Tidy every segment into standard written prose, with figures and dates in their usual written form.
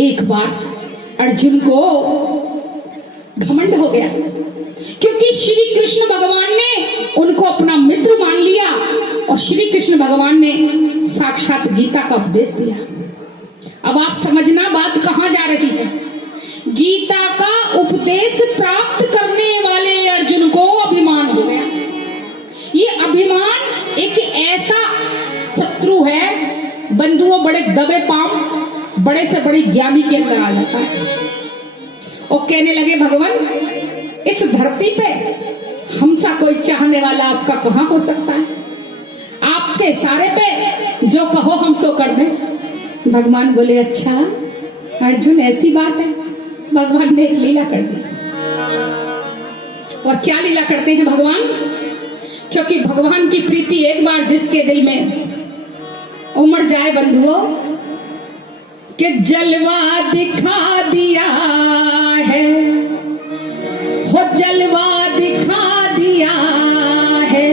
एक बार अर्जुन को घमंड हो गया, क्योंकि श्री कृष्ण भगवान ने उनको अपना मित्र मान लिया और श्री कृष्ण भगवान ने साक्षात गीता का उपदेश दिया। अब आप समझना बात कहां जा रही है। गीता का उपदेश प्राप्त करने वाले अर्जुन को अभिमान हो गया। ये अभिमान एक ऐसा शत्रु है, बंधुओं बड़े दबे पांव बड़े से बड़े ज्ञानी के अंदर आ जाता है और कहने लगे भगवान इस धरती पे हमसा कोई चाहने वाला आपका कहां हो सकता है, आपके इशारे पे जो कहो हम सो कर दें। भगवान बोले अच्छा अर्जुन ऐसी बात है। भगवान ने एक लीला कर दी। और क्या लीला करते हैं भगवान, क्योंकि भगवान की प्रीति एक बार जिसके दिल में उमड़ जाए बंधुओं कि जलवा दिखा दिया है, हो जलवा दिखा दिया है,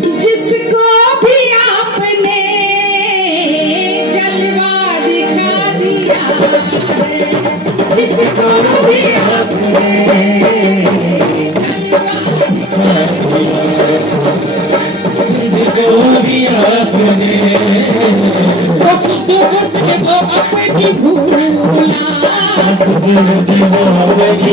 जिसको भी आपने जलवा दिखा दिया है, जिसको भी आपने वो अपनी भूला, वो अपनी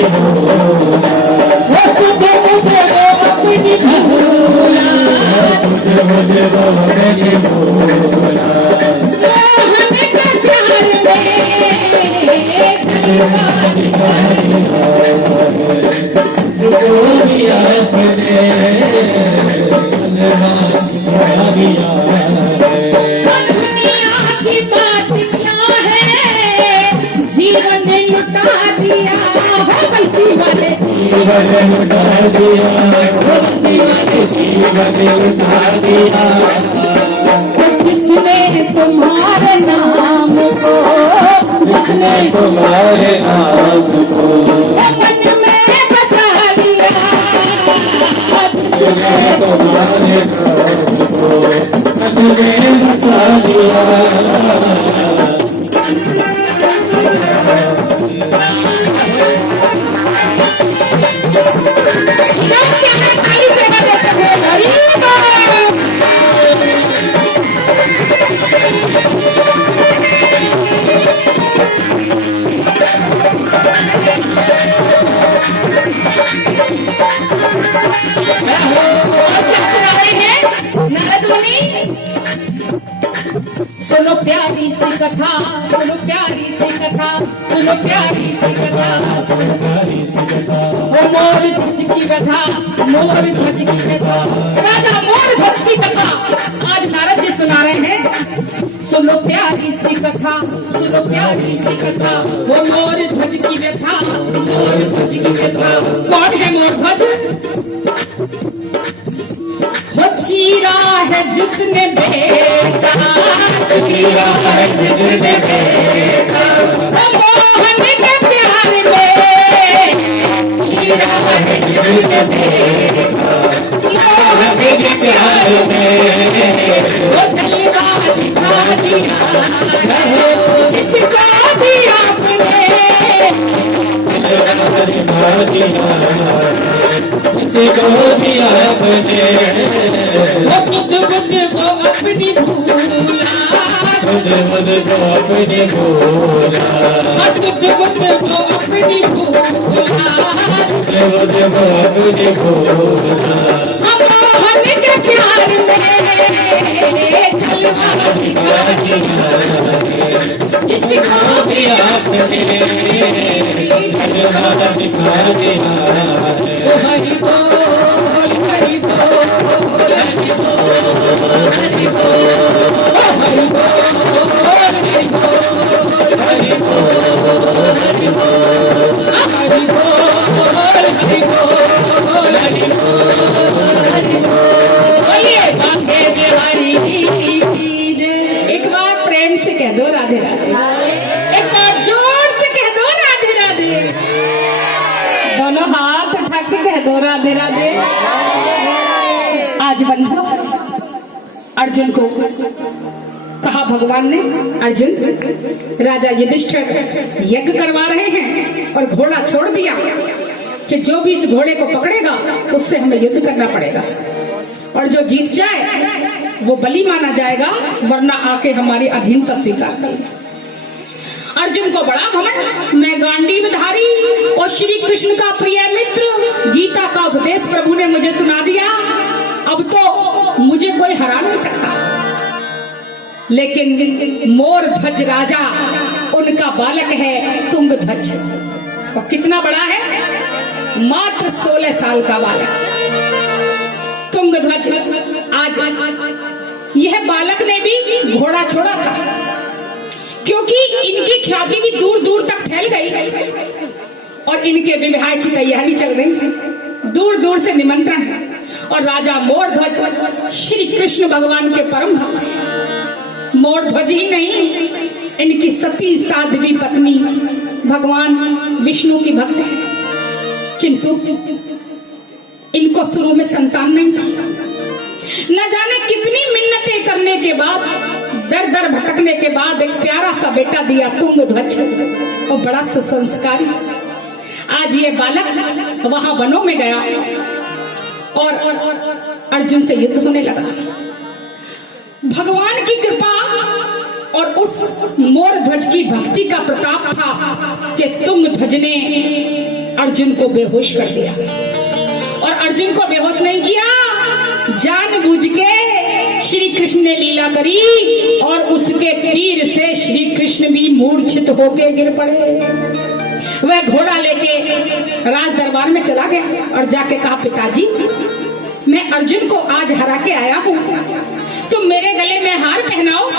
जिसने तुम्हारे नाम को, जिसने तुम्हारे नाम को मन में बसा दिया, जिसने तुम्हारे नाम को मन में बसा दिया। सुनो प्यारी सी कथा, सुनो प्यारी सी कथा, सुनो प्यारी सी कथा, सुनो प्यारी सी कथा, वो मोर ध्वज की व्यथा, मोर ध्वज की व्यथा, राजा मोर ध्वज की कथा आज नारद जी सुना रहे हैं। सुनो प्यारी सी कथा, सुनो प्यारी सी कथा, वो मोर ध्वज की व्यथा, मोर ध्वज की व्यथा। कौन है मोर ध्वज? वो चीरा है जिसने बेटा, चीरा है जिसने बेटा, मोहन के प्यार में, चीरा है जिसने बेटा, मोहन के प्यार में, वो जलवा दिखा दिया, जिसको भी आपने जलवा दिखा दिया, जिसको भी आपने बुद्ध को अपनी भूला, बुद्ध को अपनी भूला, बुद्ध को अपनी भूला, बुद्ध को अपनी भूला। मोहन के प्यार में जलवा दिखा दिया, जिसको भी आपने जलवा दिखा दिया। हरि बोल, हरि बोल, हरि बोल, हरि बोल, हरि बोल, हरि बोल, हरि बोल, हरि बोल, हरि बोल, हरि बोल। बोलिए बांके बिहारी की जय। एक बार प्रेम से कह दो राधे राधे, एक बार जोर से कह दो राधे राधे, दोनों हाथ उठा के कह दो राधे राधे। आज बंधु अर्जुन को कहा भगवान ने, अर्जुन राजा युधिष्ठिर यज्ञ करवा रहे हैं और घोड़ा छोड़ दिया कि जो भी इस घोड़े को पकड़ेगा उससे हमें युद्ध करना पड़ेगा, और जो जीत जाए वो बलि माना जाएगा, वरना आके हमारी अधीनता स्वीकार कर ले। अर्जुन को बड़ा घमंड, मैं गांडीवधारी और श्री कृष्ण का प्रिय मित्र, गीता का उपदेश प्रभु ने मुझे सुना दिया, अब तो मुझे कोई हरा नहीं सकता। लेकिन मोर ध्वज राजा उनका बालक है तुंगध्वज, और कितना बड़ा है, मात्र 16 साल का बालक तुंगध्वज। आज यह बालक ने भी घोड़ा छोड़ा था, क्योंकि इनकी ख्याति भी दूर दूर तक फैल गई और इनके विवाह की तैयारी चल गई, दूर दूर से निमंत्रण है। और राजा मोरध्वज श्री कृष्ण भगवान के परम भक्त हैं। मोरध्वज ही नहीं, इनकी सती साध्वी पत्नी भगवान विष्णु की भक्त है, किंतु इनको शुरू में संतान नहीं थी। न जाने कितनी मिन्नतें करने के बाद, दर दर भटकने के बाद एक प्यारा सा बेटा दिया तुंगध्वज, और बड़ा सुसंस्कारी। आज ये बालक वहां वनों में गया और अर्जुन से युद्ध होने लगा। भगवान की कृपा और उस मोरध्वज की भक्ति का प्रताप था कि तुंगध्वज ने अर्जुन को बेहोश कर दिया, और अर्जुन को बेहोश नहीं किया, जानबूझ के श्री कृष्ण ने लीला करी और उसके तीर से श्री कृष्ण भी मूर्छित होके गिर पड़े। वह घोड़ा लेके राज दरबार में चला गया और जाके कहा, पिताजी मैं अर्जुन को आज हरा के आया हूँ, तुम मेरे गले में हार पहनाओ,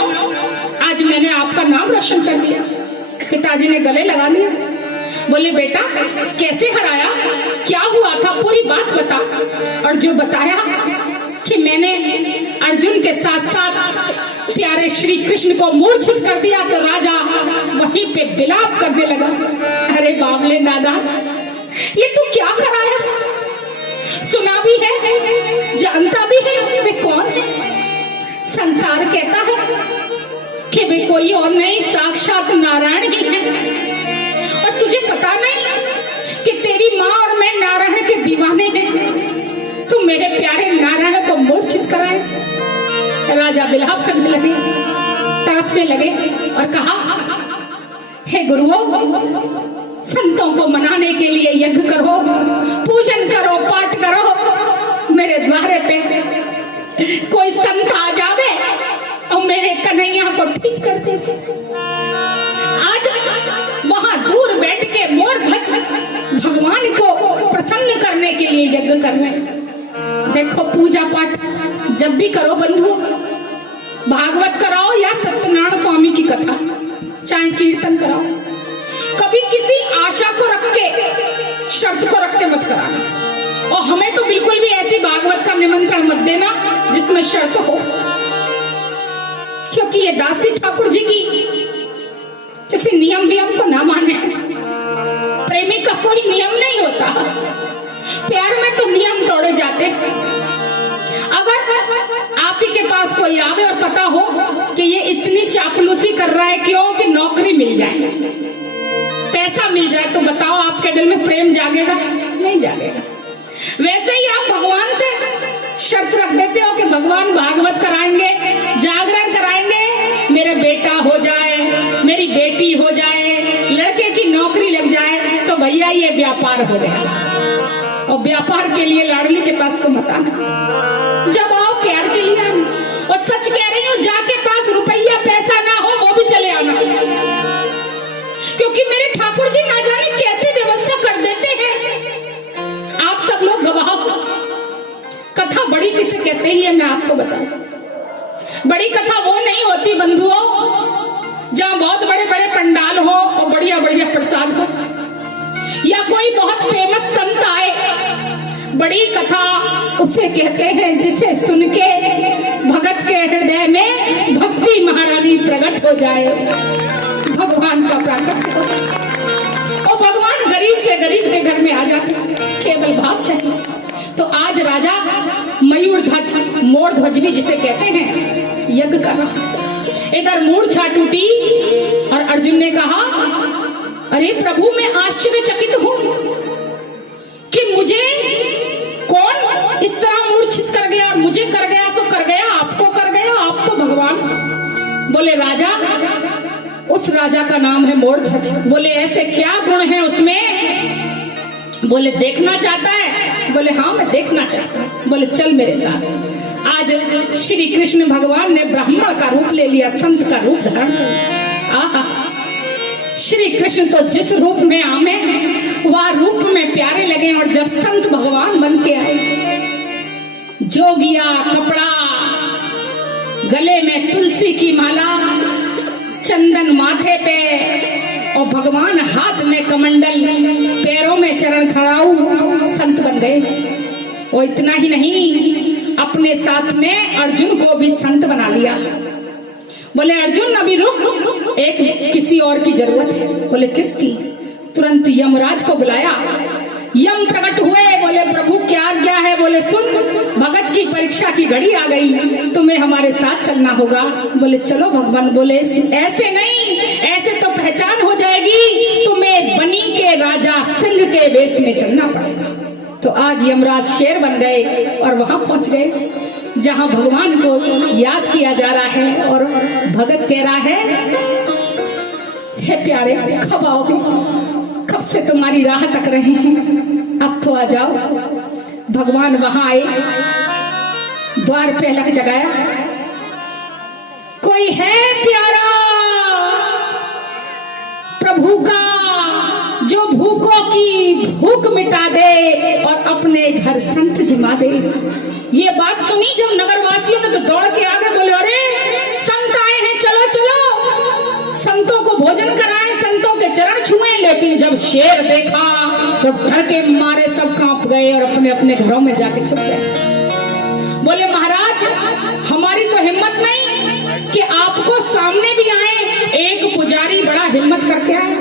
आज मैंने आपका नाम रोशन कर दिया। पिताजी ने गले लगा लिया, बोले बेटा कैसे हराया, क्या हुआ था, पूरी बात बता। और जो बताया कि मैंने अर्जुन के साथ साथ प्यारे श्री कृष्ण को मूर्छित कर दिया, तो राजा वहीं पे विलाप करने लगा, अरे बावले दादा ये तू क्या कराया, सुना भी है जानता भी है वे कौन है। संसार कहता है कि वे कोई और नहीं, साक्षात नारायण ही है, और तुझे पता नहीं कि तेरी माँ और मैं नारायण के दीवाने हैं, तुम मेरे प्यारे नारायण को मूर्छित कराए। राजा विलाप करने लगे, तड़पने लगे और कहा, हे गुरुओं संतों को मनाने के लिए यज्ञ करो, पूजन करो, पाठ करो, मेरे द्वारे पे कोई संत आ जावे और मेरे कन्हैया को ठीक कर दे। आज वहां दूर बैठ के मोरध्वज भगवान को प्रसन्न करने के लिए यज्ञ कर रहे हैं। देखो पूजा पाठ जब भी करो बंधु, भागवत कराओ या सत्यनारायण स्वामी की कथा, चाहे कीर्तन कराओ, कभी किसी आशा को रख के, शर्त को रख के मत कराना। और हमें तो बिल्कुल भी ऐसी भागवत का निमंत्रण मत देना जिसमें शर्त हो, क्योंकि ये दासी ठाकुर जी की किसी नियम वियम को ना माने। प्रेमी का कोई नियम नहीं होता, प्यार में तो नियम तोड़े जाते। अगर आप ही के पास कोई आवे और पता हो कि ये इतनी चापलूसी कर रहा है क्यों, कि नौकरी मिल जाए, पैसा मिल जाए, तो बताओ आपके दिल में प्रेम जागेगा? नहीं जागेगा। वैसे ही आप भगवान से शर्त रख देते हो कि भगवान भागवत कराएंगे, जागरण कराएंगे, मेरा बेटा हो जाए, मेरी बेटी हो जाए, लड़के की नौकरी लग जाए, तो भैया ये व्यापार हो गया। और व्यापार के लिए लाडली के पास तो मत आना, जब आओ प्यार के लिए आना। और सच कह रही हूँ, जाके पास रुपया पैसा ना हो वो भी चले आना, क्योंकि मेरे ठाकुर जी ना जाने कैसे व्यवस्था कर देते हैं। आप सब लोग गवाह। कथा बड़ी किसे कहते हैं मैं आपको बताऊं। बड़ी कथा वो नहीं होती बंधुओं जहां बहुत बड़े बड़े पंडाल हो और बढ़िया बढ़िया प्रसाद हो, या कोई बहुत फेमस संत आए। बड़ी कथा उसे कहते हैं जिसे सुन के भगत के हृदय में भक्ति महारानी प्रकट हो जाए, भगवान का प्राकट्य हो। और भगवान गरीब से गरीब के घर में आ जाते, केवल भाव चाहिए। तो आज राजा मयूर ध्वज, मोर ध्वज भी जिसे कहते हैं, यज्ञ कर रहा। इधर मूर्छा टूटी और अर्जुन ने कहा, अरे प्रभु मैं आश्चर्यचकित हूं कि मुझे कौन इस तरह मूर्छित कर गया, मुझे कर गया सो कर गया, आपको कर गया, आप तो भगवान। बोले राजा, उस राजा का नाम है मोरध्वज। बोले ऐसे क्या गुण है उसमें? बोले देखना चाहता है? बोले हाँ मैं देखना चाहता हूं। बोले चल मेरे साथ। आज श्री कृष्ण भगवान ने ब्राह्मण का रूप ले लिया, संत का रूप धारण कर लिया। आहा, श्री कृष्ण तो जिस रूप में आमे वह रूप में प्यारे लगे, और जब संत भगवान बन के आए, जोगिया कपड़ा, गले में तुलसी की माला, चंदन माथे पे, और भगवान हाथ में कमंडल, पैरों में चरण खड़ाऊ, संत बन गए। और इतना ही नहीं, अपने साथ में अर्जुन को भी संत बना लिया। बोले अर्जुन अभी रुक, एक किसी और की जरूरत है। बोले किसकी? तुरंत यमराज को बुलाया। यम प्रकट हुए। बोले प्रभु क्या आज्ञा है? बोले सुन, भगत की परीक्षा की घड़ी आ गई, तुम्हें हमारे साथ चलना होगा। बोले चलो भगवान। बोले ऐसे नहीं, ऐसे तो पहचान हो जाएगी, तुम्हें बनी के राजा सिंह के वेश में चलना पड़ेगा। तो आज यमराज शेर बन गए और वहां पहुंच गए जहां भगवान को याद किया जा रहा है, और भगत कह रहा है, हे प्यारे कब आओगे? कब से तुम्हारी राह तक रहे हैं, अब तो आ जाओ। भगवान वहां आए, द्वार पे लग जगाया, कोई है प्यारा प्रभु का जो भूखों की भूख मिटा दे और अपने घर संत जिमा दे। ये बात सुनी जब नगरवासियों ने तो दौड़ के आ गए। बोले अरे संत आए हैं, चलो चलो संतों को भोजन कराएं, संतों के चरण छुएं। लेकिन जब शेर देखा तो डर के मारे सब कांप गए और अपने अपने घरों में जाके छुप गए। बोले महाराज हमारी तो हिम्मत नहीं कि आपको सामने भी आए, एक पुजारी बड़ा हिम्मत करके आए।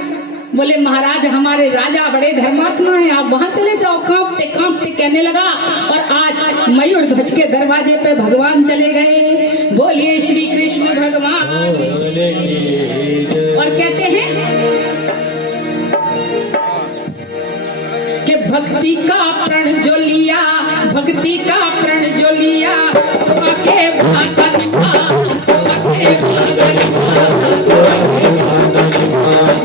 बोले महाराज हमारे राजा बड़े धर्मात्मा हैं, आप वहां चले जाओ। कांपते कांपते कहने लगा, और आज मयूर ध्वज के दरवाजे पे भगवान चले गए। बोलिए श्री कृष्ण भगवान। और कहते हैं कि भक्ति का प्रण जो लिया, भक्ति का प्रण जो लिया, तो आके भागन था, तो आके भागन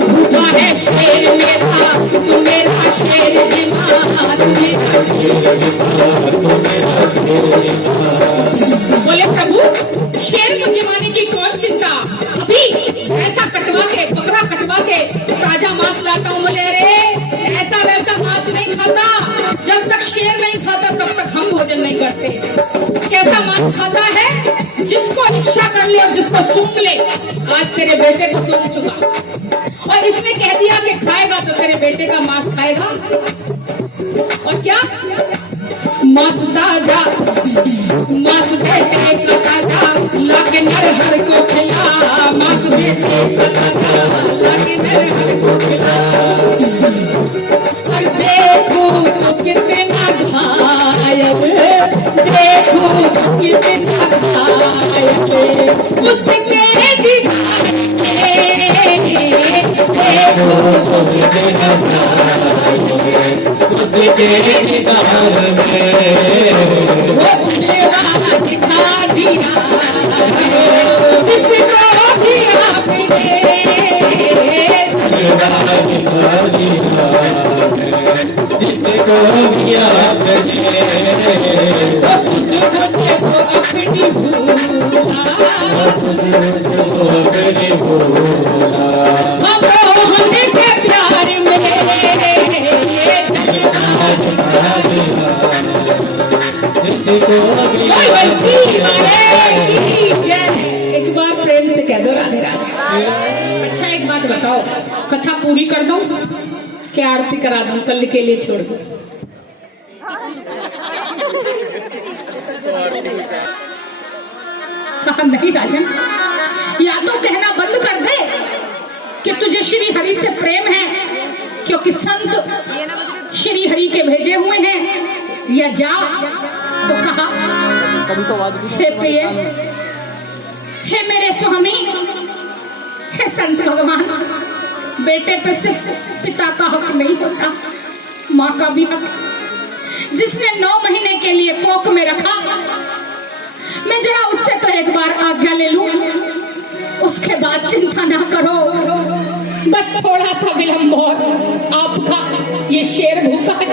भूखा है शेर मेरा, तू मेरा शेर जिमा, तू मेरा शेर जिमा। बोले प्रभु शेर को जिमाने की कौन चिंता, अभी ऐसा कटवा के, बकरा कटवा के ताजा मांस लाता हूँ। बोले अरे ऐसा वैसा मांस नहीं खाता, जब तक शेर नहीं खाता तब तक हम भोजन नहीं करते। कैसा मांस खाता है? जिसको इच्छा कर ले और जिसको सूंघ ले। आज तेरे बेटे को सूंघ चुका, और इसने कह दिया कि खाएगा तो तेरे बेटे का मांस खाएगा। और क्या मांस ताजा, मांस बेटे का ताजा, लाके नर हर को खिला, मांस बेटे का ताजा, लाके नर हर को खिला। और देखो तो कितना घायल, देखो तो कितना घायल, उसके दीदार उसके दीदार में वो तुझे वाला सिखा दिया, जिसको भी आपने वाला सिखा दिया, जिसको भी आपने वो अपनी भूला, हमने के प्यार में एक बार प्रेम से कह दो राधे राधे। अच्छा एक बात बताओ, कथा पूरी कर दूं क्या आरती करा दूं, कल के लिए छोड़ दूं? नहीं राजन, या तो कहना बंद कर दे कि तुझे श्री हरि से प्रेम है क्योंकि संत श्री हरि के भेजे हुए हैं, या जा तो कहा हे प्रिय हे मेरे स्वामी, हे संत भगवान, बेटे पे सिर्फ पिता का हक नहीं होता, माँ का भी हक। जिसने 9 महीने के लिए कोख में रखा, मैं जरा उससे तो एक बार आज्ञा ले लूं, उसके बाद चिंता ना करो। बस थोड़ा सा विलंब और आपका ये शेर भूखा है,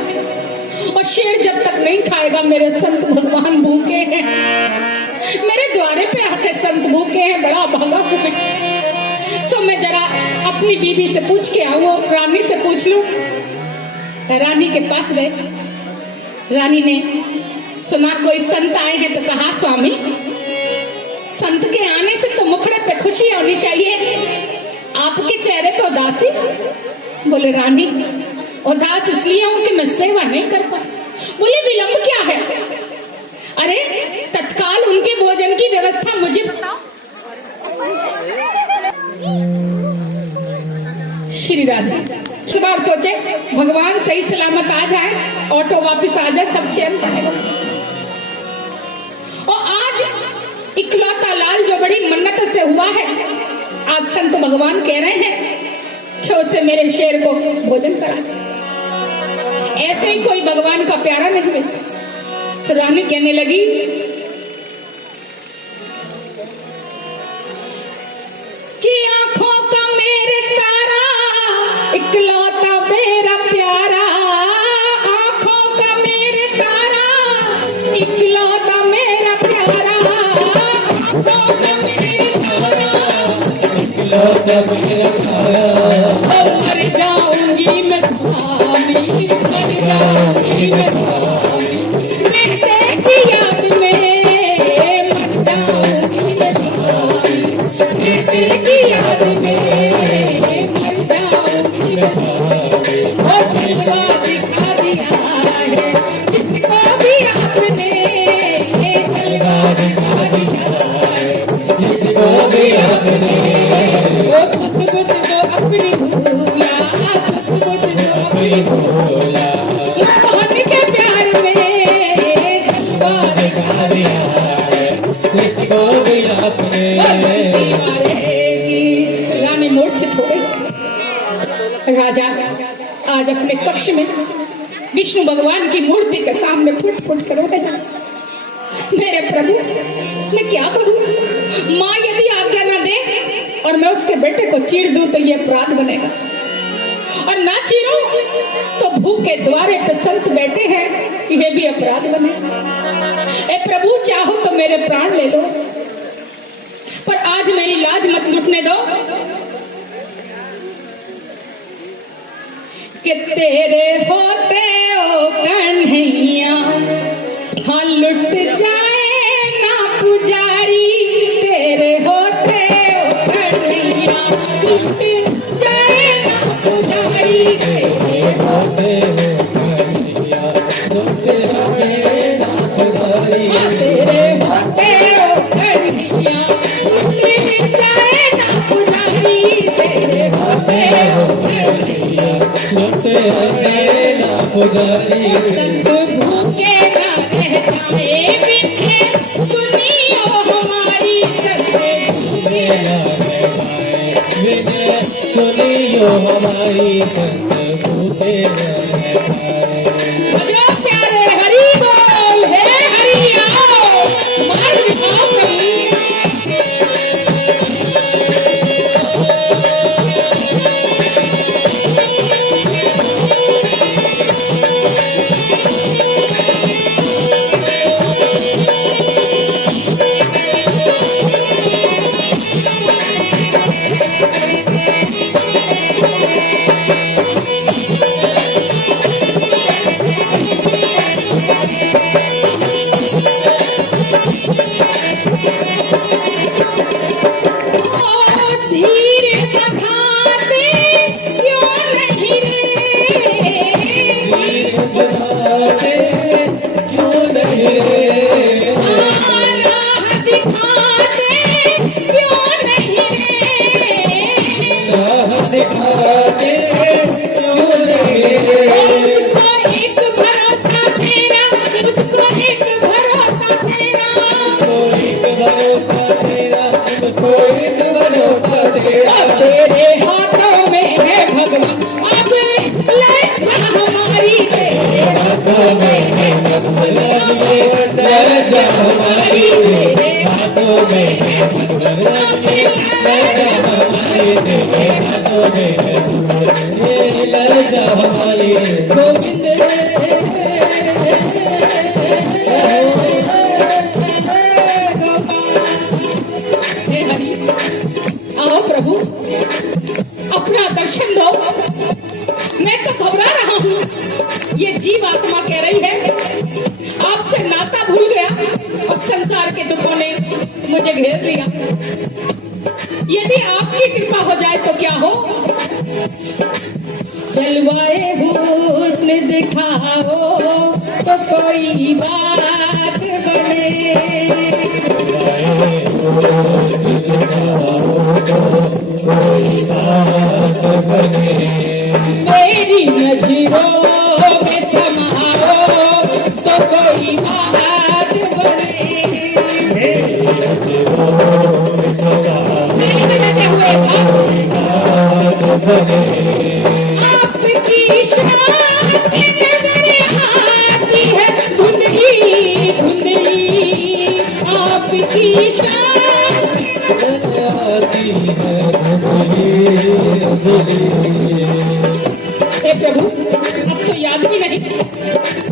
और शेर जब तक नहीं खाएगा मेरे संत भगवान भूखे हैं। मेरे द्वारे पे आके संत भूखे हैं, बड़ा भागा हूं मैं। सो मैं जरा अपनी बीबी से पूछ के आऊं, रानी से पूछ लूं। रानी के पास गए, रानी ने सुना कोई संत आए हैं, तो कहा स्वामी संत के आने से तो मुखड़े पे खुशी होनी चाहिए, आपके चेहरे पे उदासी। बोले रानी उदास इसलिए हूं कि मैं सेवा नहीं कर पा। बोले विलंब क्या है? अरे तत्काल उनके भोजन की व्यवस्था मुझे बताओ। श्री राधे इस बार सोचे भगवान सही सलामत आ जाए, ऑटो वापस आ जाए, सब चैन पड़ेगा। और आज इकलौता लाल जो बड़ी मन्नत से हुआ है, आज संत भगवान कह रहे हैं कि उसे मेरे शेर को भोजन करा। ऐसे ही कोई भगवान का प्यारा नहीं मिलता। तो रानी कहने लगी कि आंखों का मेरे तारा, इकलौता मेरा प्यारा, आंखों का मेरे तारा, इकलौता मेरा प्यारा, आंखों का मेरे तारा, इकलौता मेरा प्यारा। मर जाऊंगी मैं स्वामी, मर जाऊंगी मैं स्वामी, बेटे की याद में मर जाऊंगी मैं स्वामी, बेटे की याद में मर जाऊंगी मैं स्वामी। वो जलवा दिखा दिया है जिसको भी आपने, जलवा दिखा दिया है जिसको भी आपने। वो सतबुद्ध को अपनी भूला, सतबुद्ध को अपनी भूला, मोहन के प्यार में जलवा दिखा दिया है जिसको भी आपने। रानी मूर्छित हो गई। राजा आज अपने कक्ष में विष्णु भगवान की मूर्ति के सामने फुट फुट कर रोने लगा। मेरे प्रभु मैं क्या करूं? माँ यदि आज्ञा न दे और मैं उसके बेटे को चीर दूं तो ये अपराध बनेगा, और ना चीरूं तो भूखे द्वारे पे संत बैठे हैं, ये भी अपराध बनेगा। ए प्रभु चाहो तो मेरे प्राण ले लो, पर आज मेरी लाज मत लुटने दो। कि तेरे होते ओ कन्हैया, हाँ लुट जाए ना पुजारी, तेरे होते ओ कन्हैया, लुट जाए ना पुजारी, तेरे होते ओ कन्हैया, लुट जाए ना पुजारी, तेरे होते ओ कन्हैया, लुट जाए ना पुजारी, तेरे होते ओ कन्हैया, लुट जाए ना पुजारी। संत भूखे ना रह जाए बिखे, सुनियो हमारी, संत भूखे ना रह जाए बिखे, सुनियो हमारी, संत भूखे ना रह जाए। बजो प्यारे हरि बोल, हे हरि आओ, मार दिखाओ प्रभु। हमारी गोविंद आओ प्रभु, अपना दर्शन दो। मैं तो घबरा रहा हूँ। ये जीव आत्मा कह रही है आपसे नाता भूल गया और संसार के दुखों ने मुझे घेर लिया। यदि आपकी कृपा हो जाए तो क्या हो? जलवाए हुस्न दिखाओ तो कोई बात बने। कोई बात बने। मेरी नजरों में समाओ तो कोई बात बने। मेरी नजरों में समाओ कोई बात बने। आपकी शान से नजर आती है धुंधली धुंधली। आपकी शान आती है धुंधली। हे प्रभु, अब तो याद भी नहीं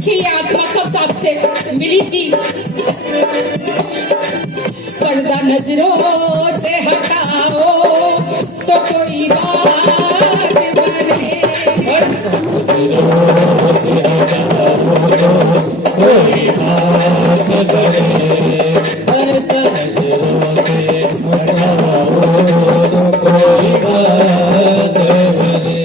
कि ये आत्मा कब आपसे मिली थी। पर्दा नजरों से हटाओ तो कोई बात बने। कोई बात बने। पर्दा नजरों से हटाओ तो कोई बात बने।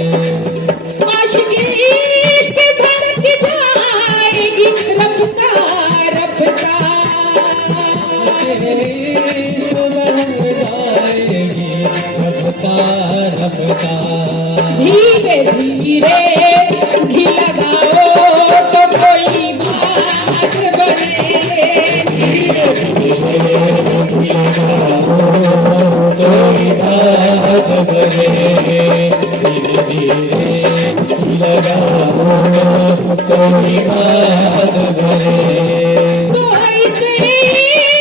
आशिकी इश्क भड़क जाएगी रफ्तार रफ्तार। धीरे धीरे घी लगाओ तो कोई बात बने। कोई बात बने। धीरे धीरे लगाओ कोई बात बने। तो ऐसे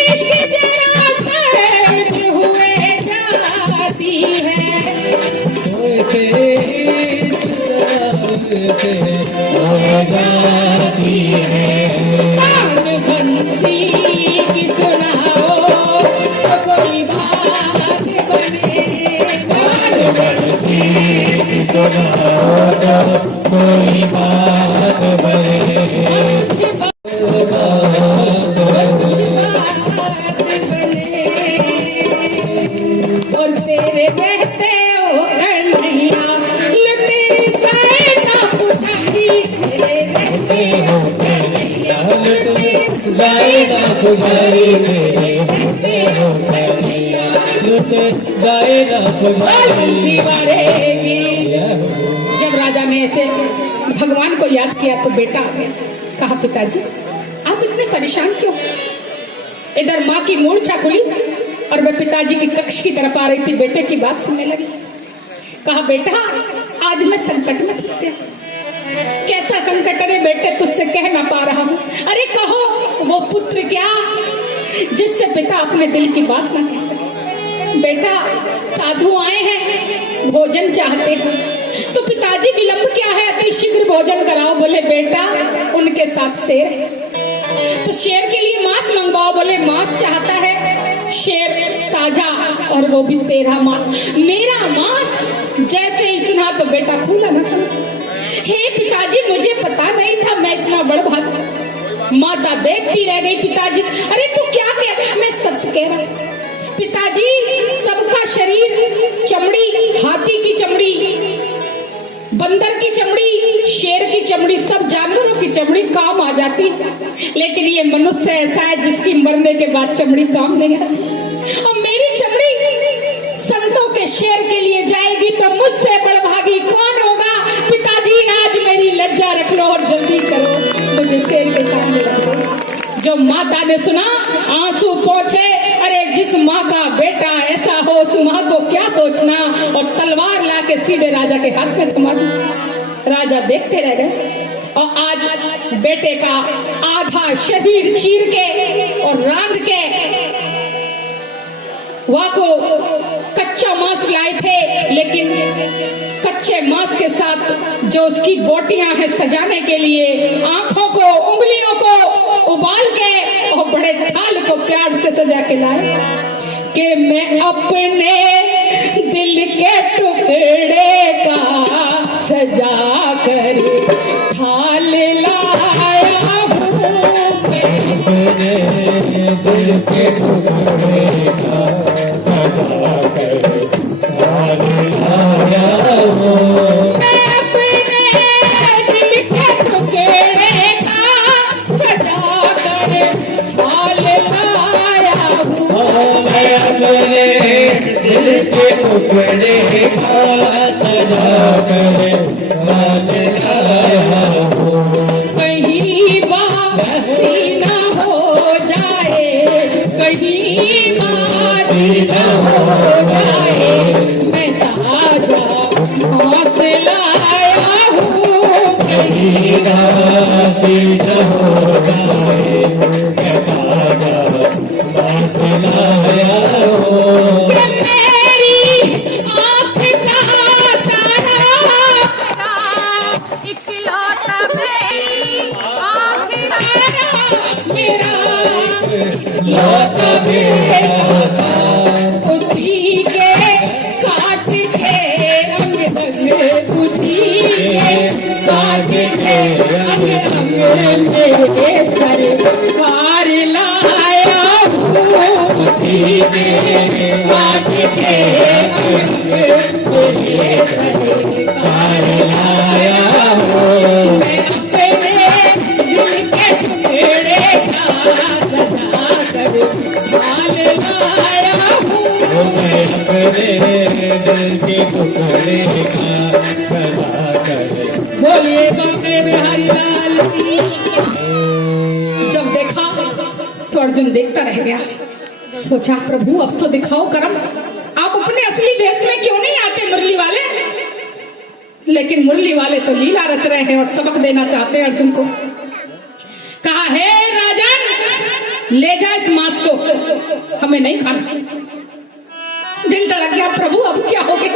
इश्क जरा सर्द हुए जाती है। जाती है। तान बंसी की सुनाओ तो कोई बात बने। बंसी की सुनाओ तो कोई बात बने। कुछ बात बने। और तेरे बहते हो कन्हैया लुटे जाए ना पुजारी। तेरे बहते हो कन्हैया लुटे जाए ना पुजारी मेरे होते हो कन्हैया लुट जाए ना पुजारी। जब राजा ने ऐसे भगवान को याद किया तो बेटा आ गया। कहा पिताजी आप इतने परेशान क्यों? इधर माँ की मूर्छा खुली और वह पिताजी की कक्ष की तरफ आ रही थी। बेटे की बात सुनने लगी। कहा बेटा आज मैं संकट में फंस गया। कैसा संकट? अरे बेटे तुझसे कह ना पा रहा हूँ। अरे कहो वो पुत्र क्या जिससे पिता अपने दिल की बात ना कह सके। बेटा साधु आए हैं, भोजन चाहते हैं। तो पिताजी विलंब क्या है, अति शीघ्र भोजन कराओ। बोले बेटा उनके साथ शेर है तो शेर के लिए मांस मंगवाओ। बोले मांस चाहता है शेर ताजा और वो भी तेरा मांस। मेरा मांस जैसे ही सुना तो बेटा फूला न समझ। हे पिताजी मुझे पता नहीं था मैं इतना बड़भागा। माता देखती रह गई। पिताजी अरे तू क्या कह? मैं सत्य कह रहा। पिताजी सबका शरीर चमड़ी, हाथी की चमड़ी, बंदर की चमड़ी, शेर की चमड़ी, सब जानवरों की चमड़ी काम आ जाती है। लेकिन ये मनुष्य ऐसा है जिसकी मरने के बाद चमड़ी काम नहीं आती। और मेरी चमड़ी संतों के शेर के लिए जाएगी तो मुझसे बड़भागी कौन होगा? पिताजी आज मेरी लज्जा रख लो और जल्दी करो मुझे शेर के सामने रख दो। जो माता ने सुना आंसू पहुंचे। अरे जिस माँ का बेटा ऐसा हो उस माँ को क्या सोचना। और तलवार लाके सीधे राजा के हाथ में थमा दी। राजा देखते रह गए और आज बेटे का आधा शरीर चीर के और रांध के वाको कच्चा मांस लाए थे, लेकिन कच्चे मांस के साथ जो उसकी बोटियां हैं सजाने के लिए, आंखों को, उंगलियों को उबाल के और बड़े थाल को प्यार से सजा के लाए कि मैं अपने दिल के टुकड़े का सजा कर थाल लाया हूँ। दिल के टुकड़े का सजा कर थाल लाया हूँ। मैं अपने दिल के टुकड़े का सजा कर थाल लाया हूँ। मैं अपने दिल के टुकड़े का सजा कर थाल लाया हूँ। कहीं बासी न हो जाए, कहीं बासी न हो जाए, मैं ताजा मांस लाया हूँ। कहीं बासी न हो जाए, मैं ताजा मांस लाया हूँ। मेरी आँख का तारा, इकलौता मेरी आँख का मेरा लौटा बेटा उसी के काट के अंग संग, उसी के काट के अंग संग मेरे सरकार लाया हूँ। उसी के काट के अंग मेरे सरकार लाया हूँ। मैं अपने दिल के टुकड़े का सजा कर थाल लाया हूँ। मैं अपने दिल के टुकड़े का सजा कर। बोलिए बांके बिहारी लाल की। जब देखा तो अर्जुन देखता रह गया। सोचा प्रभु अब तो दिखाओ करम, आप अपने असली भेष में क्यों नहीं आते मुरली वाले? लेकिन मुरली वाले तो लीला रच रहे हैं और सबक देना चाहते हैं अर्जुन को। कहा है राजन ले जा इस मांस को, हमें नहीं खाना। दिल धड़क गया, प्रभु अब क्या हो गया?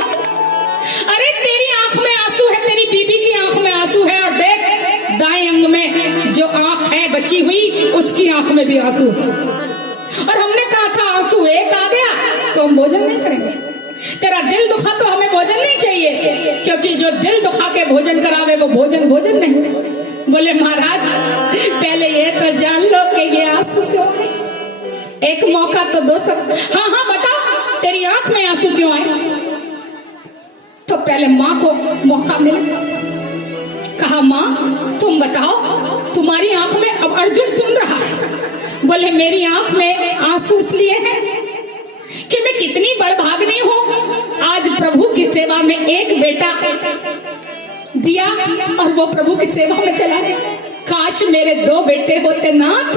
अरे तेरी आंख में आंसू है, तेरी बीबी की आंख में आंसू है, और देख दाएं अंग में जो आंख है बची हुई उसकी आंख में भी आंसू है। और हमने कहा था आंसू एक आ गया तो हम भोजन नहीं करेंगे। तेरा दिल दुखा तो हमें भोजन नहीं चाहिए, क्योंकि जो दिल दुखा के भोजन करावे वो भोजन भोजन नहीं। बोले महाराज पहले ये तो जान लो कि ये आंसू क्यों है। एक मौका तो दो सब। हाँ हाँ बताओ तेरी आंख में आंसू क्यों आए? तो पहले माँ को मौका मिला। कहा माँ तुम बताओ तुम्हारी आंख में, अब अर्जुन सुन रहा है। बोले मेरी आंख में आंसू इसलिए है कि मैं कितनी बड़भागनी हूँ। आज प्रभु की सेवा में एक बेटा दिया और वो प्रभु की सेवा में चला गया। काश मेरे दो बेटे होते नाथ,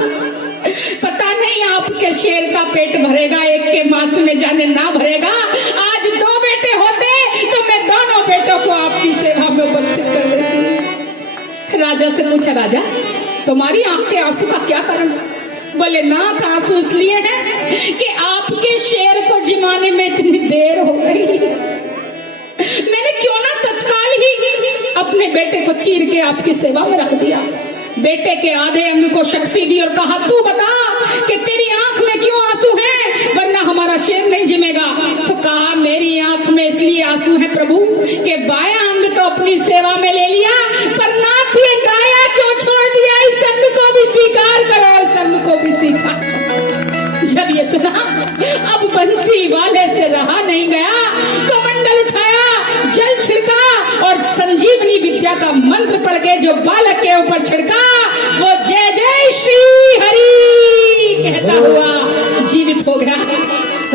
पता नहीं आपके शेर का पेट भरेगा, एक के मांस में जाने ना भरेगा। आज दो बेटे होते तो मैं दोनों बेटों को आपकी सेवा में उपस्थित कर देती। राजा से पूछा राजा तुम्हारी आंख के आंसू का क्या कारण? बोले नाथ आंसू इसलिए है कि आपके शेर को जिमाने में इतनी देर हो गई, मैंने क्यों ना तत्काल ही अपने बेटे को चीर के आपकी सेवा में रख दिया। बेटे के आधे अंग को शक्ति दी और कहा तू बता कि तेरी आंख में क्यों आंसू हैं, वरना हमारा शेर नहीं जिमेगा। तो कहा मेरी आंख में इसलिए आंसू है प्रभु कि बायां अंग तो अपनी सेवा में ले लिया, पर नाथ ये दाया क्यों छोड़ दिया? इस अंग को भी स्वीकार करो, इस अंग को भी स्वीकार। जब ये सुना अब बंसी वाले से रहा नहीं गया, कमंडल उठाया, जल छिड़का और संजीवनी विद्या का मंत्र पढ़ के जो बालक के ऊपर छिड़का वो जय जय श्री हरि कहता हुआ जीवित हो गया।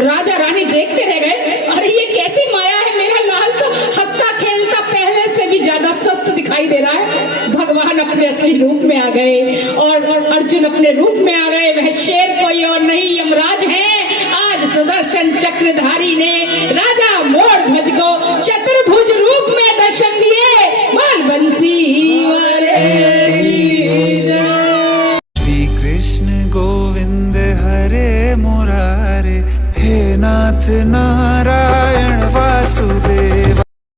राजा रानी देखते रह गए, अरे ये कैसी माया है, मेरा लाल तो हंसता खेलता पहले से भी ज्यादा स्वस्थ दिखाई दे रहा है। भगवान अपने असली रूप में आ गए और अर्जुन अपने रूप में आ गए। वह शेर कोई और नहीं यमराज है। आज सुदर्शन चक्रधारी ने राजा मोर ध्वज को चतुर्भुज रूप में दर्शन दिए। बोल बंसी वाले श्री कृष्ण गोविंद हरे मुरारे, हे ना नाथ नारायण वासुदेव